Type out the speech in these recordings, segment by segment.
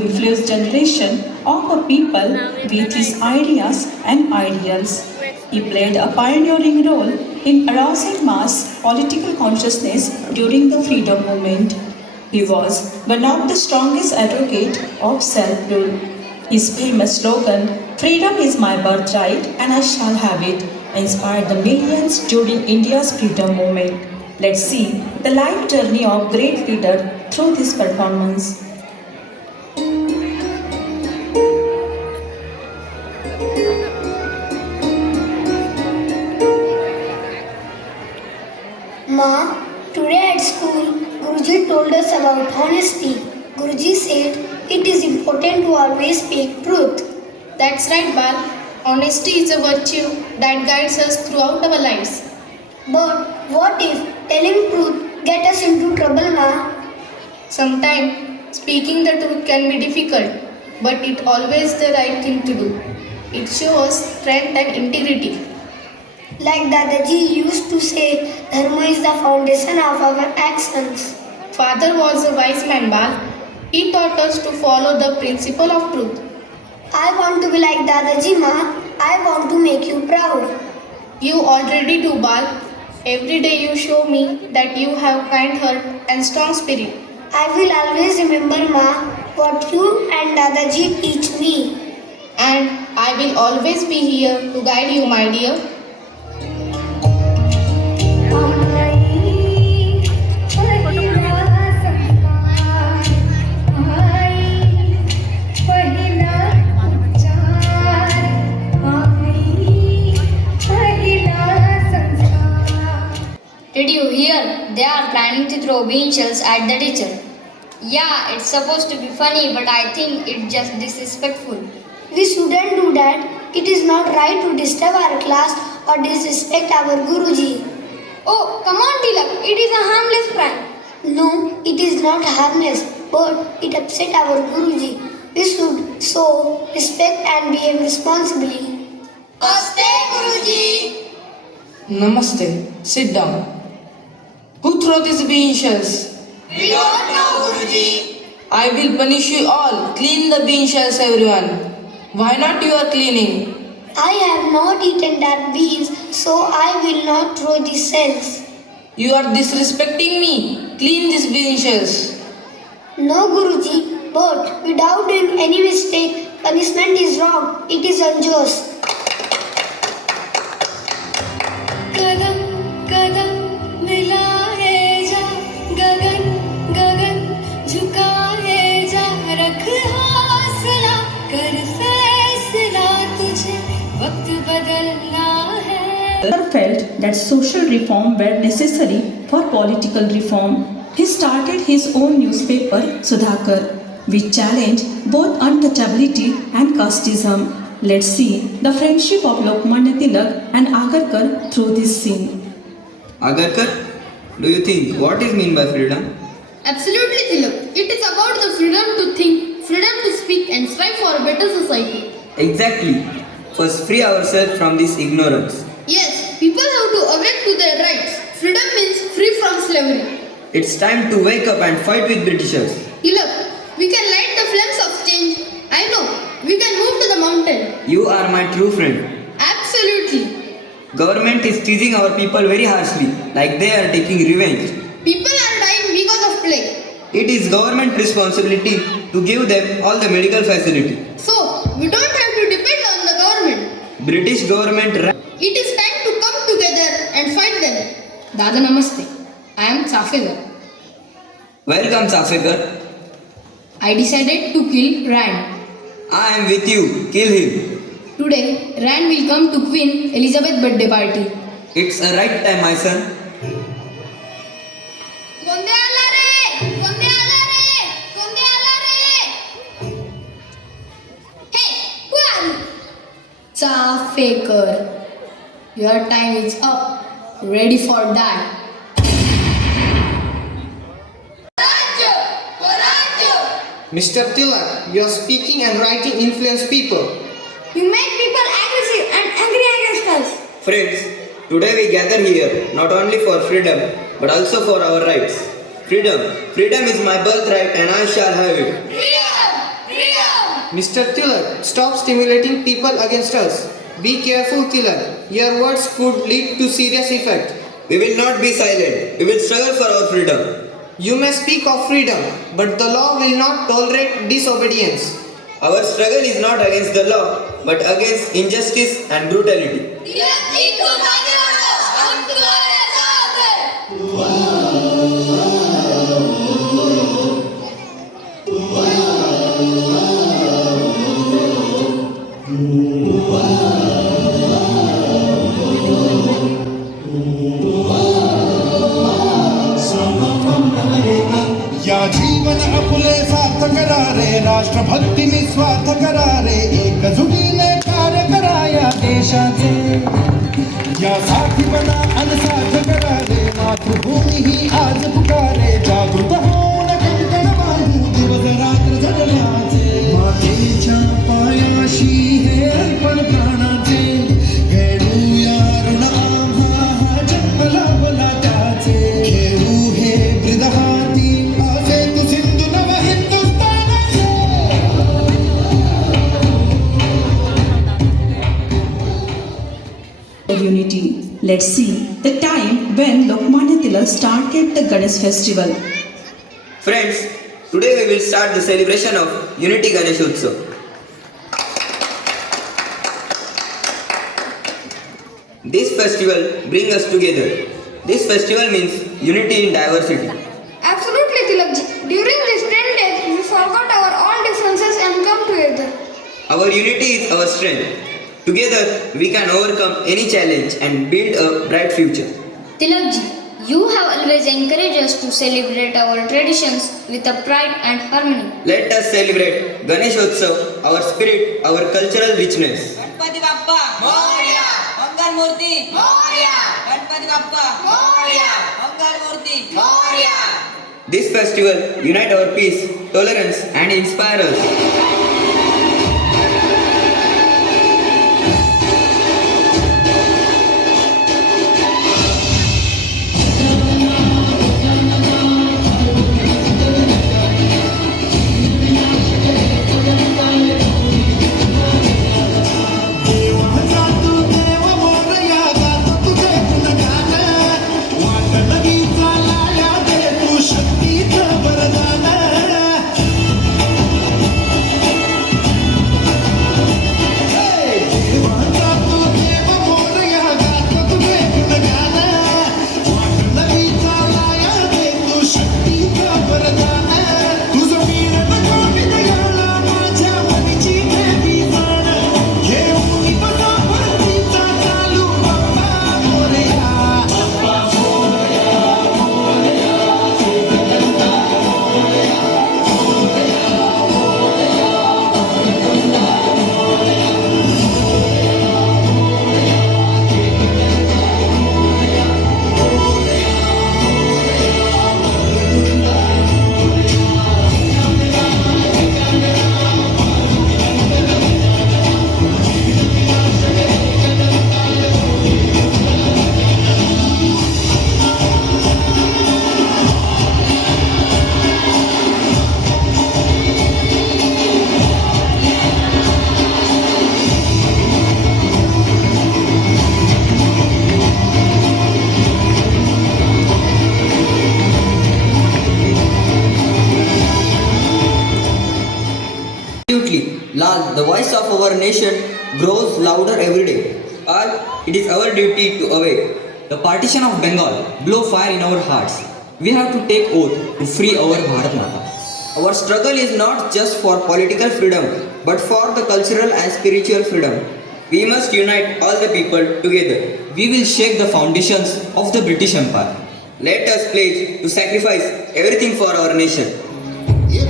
influence generation of a people with his ideas and ideals. He played a pioneering role in arousing mass political consciousness during the freedom movement. He was one of the strongest advocates of self-rule. His famous slogan, "Freedom is my birthright and I shall have it," inspired the millions during India's freedom movement. Let's see the life journey of great leader through this performance. Ma, today at school, Guruji told us about honesty. Guruji said it is important to always speak truth. That's right, Bal. Honesty is a virtue that guides us throughout our lives. But what if telling truth get us into trouble, Ma? Sometimes speaking the truth can be difficult, but it always the right thing to do. It shows strength and integrity. Like Dadaji used to say, Dharma is the foundation of our actions. Father was a wise man, Bal. He taught us to follow the principle of truth. I want to be like Dadaji, Ma. I want to make you proud. You already do, Bal. Every day you show me that you have kind heart and strong spirit. I will always remember, Ma, what you and Dadaji teach me. And I will always be here to guide you, my dear. Did you hear? They are planning to throw bean shells at the teacher. Yeah, it's supposed to be funny, but I think it's just disrespectful. We shouldn't do that. It is not right to disturb our class or disrespect our Guruji. Oh, come on, Tilak. It is a harmless prank. No, it is not harmless, but it upset our Guruji. We should show respect and behave responsibly. Namaste, Guruji. Namaste. Sit down. Who threw these bean shells? We don't know, Guruji. I will punish you all. Clean the bean shells, everyone. Why not you are cleaning? I have not eaten that beans, so I will not throw the shells. You are disrespecting me. Clean these bean shells. No, Guruji, but without doing any mistake, punishment is wrong. It is unjust. कदम कदम मिलाए जा गगन गगन झुकाए जा रख हौसला कर फैसला तुझे वक्त बदलना है. Sardar felt that social reform were necessary for political reform. He started his own newspaper, Sudhakar, which challenged both untouchability and casteism. Let's see the friendship of Lokmanya Tilak and Agarkar through this scene. Agarkar, do you think what is mean by freedom? Absolutely, Tilak. It is about the freedom to think, freedom to speak and strive for a better society. Exactly. First, free ourselves from this ignorance. Yes, people have to awake to their rights. Freedom means free from slavery. It's time to wake up and fight with Britishers. Tilak, we can light the flames of change. I know. We can move to the mountain. You are my true friend. Absolutely. Government is teasing our people very harshly, like they are taking revenge. People are dying because of plague. It is government responsibility to give them all the medical facility. So, we don't have to depend on the government. British government. It is time to come together and fight them. Dada Namaste. I am Safegar. Welcome, Safegar. I decided to kill Rand. I am with you. Kill him. Today, Rand will come to Queen Elizabeth birthday party. It's a right time, my son. Konde ala re! Konde ala re! Konde ala re! Hey, who are you? Safekar. Your time is up. Ready for that. Mr. Tilak, you are speaking and writing influence people. You make people aggressive and angry against us. Friends, today we gather here not only for freedom but also for our rights. Freedom. Freedom is my birthright and I shall have it. Freedom! Mr. Tilak, stop stimulating people against us. Be careful, Tilak. Your words could lead to serious effect. We will not be silent. We will struggle for our freedom. You may speak of freedom, but the law will not tolerate disobedience. Our struggle is not against the law, but against injustice and brutality. या जीवन आपले सार्थ करारे राष्ट्रभक्ती निस्वार्थ करारे एकजुटीने कार्य करा या देशाचे यासाठी बना अनसाथ करारे मातृभूमी ही आज पुकारे जागृत होऊन कंकण बांधू दिवस रात्र जगण्याचे मातेच्या पायाशी हे अर्पण प्राणाचे घेऊया ऋण आम्हा जन्म लाभला त्याचे घेऊ हे ब्रिदहाती Unity. Let's see the time when Lokmanya Tilak started the Ganesh festival. Friends, today we will start the celebration of Unity Ganesh Utsav. This festival brings us together. This festival means unity in diversity. Absolutely, Tilakji. During these 10 days, we forgot our all differences and come together. Our unity is our strength. Together, we can overcome any challenge and build a bright future. Tilakji, you have always encouraged us to celebrate our traditions with a pride and harmony. Let us celebrate Ganesh Utsav, our spirit, our cultural richness. Ganpati Bappa Morya, मंगल मूर्ती मोरया, गणपती बाप्पा मोरया, मंगल मूर्ती Morya. This festival unite our peace, tolerance and inspire us. Lal, the voice of our nation grows louder every day. All, it is our duty to awake. The partition of Bengal blow fire in our hearts. We have to take oath to free our Bharat Mata. Our struggle is not just for political freedom, but for the cultural and spiritual freedom. We must unite all the people together. We will shake the foundations of the British Empire. Let us pledge to sacrifice everything for our nation. This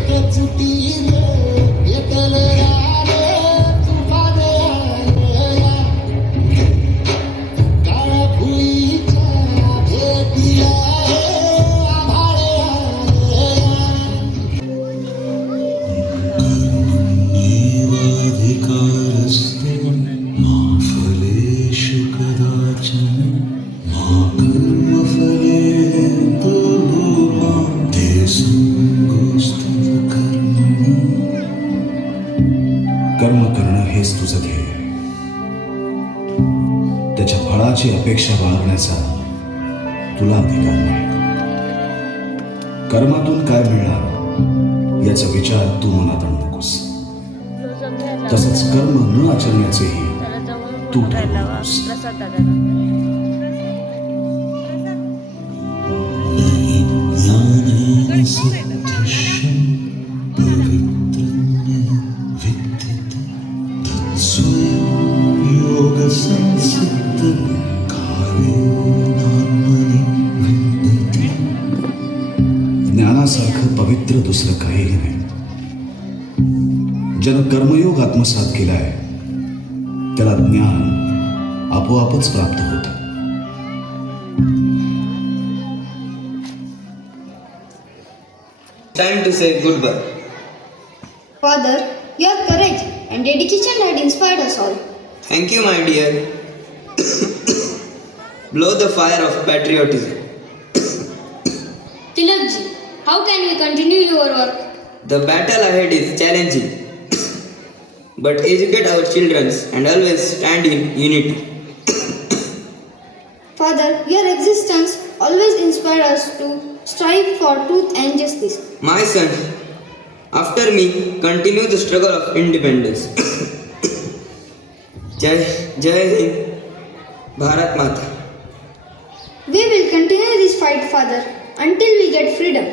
कर्म करणं हेच तुझं ध्येय आहे. त्याच्या फळाची अपेक्षा बाळगण्याचा तुला अधिकार नाही. कर्मातून काय मिळणार याचा विचार तू मनात आणू नकोस. तसंच कर्म न आचरण्याचेही तू ठरवू नकोस. ज्ञानासारखं पवित्र दुसरं काहीही नाही. ज्यानं कर्मयोग आत्मसात केलाय त्याला ज्ञान आपोआपच प्राप्त होतं. Time to say goodbye. Father, your courage and dedication had inspired us all. Thank you, my dear. Blow the fire of patriotism. Tilakji, how can we continue your work? The battle ahead is challenging. But educate our children and always stand in unity. Father, your existence always inspired us to strive for truth and justice. My son, after me, continue the struggle of independence. Jai Hind, Bharat Mata. We will continue this fight, Father, until we get freedom.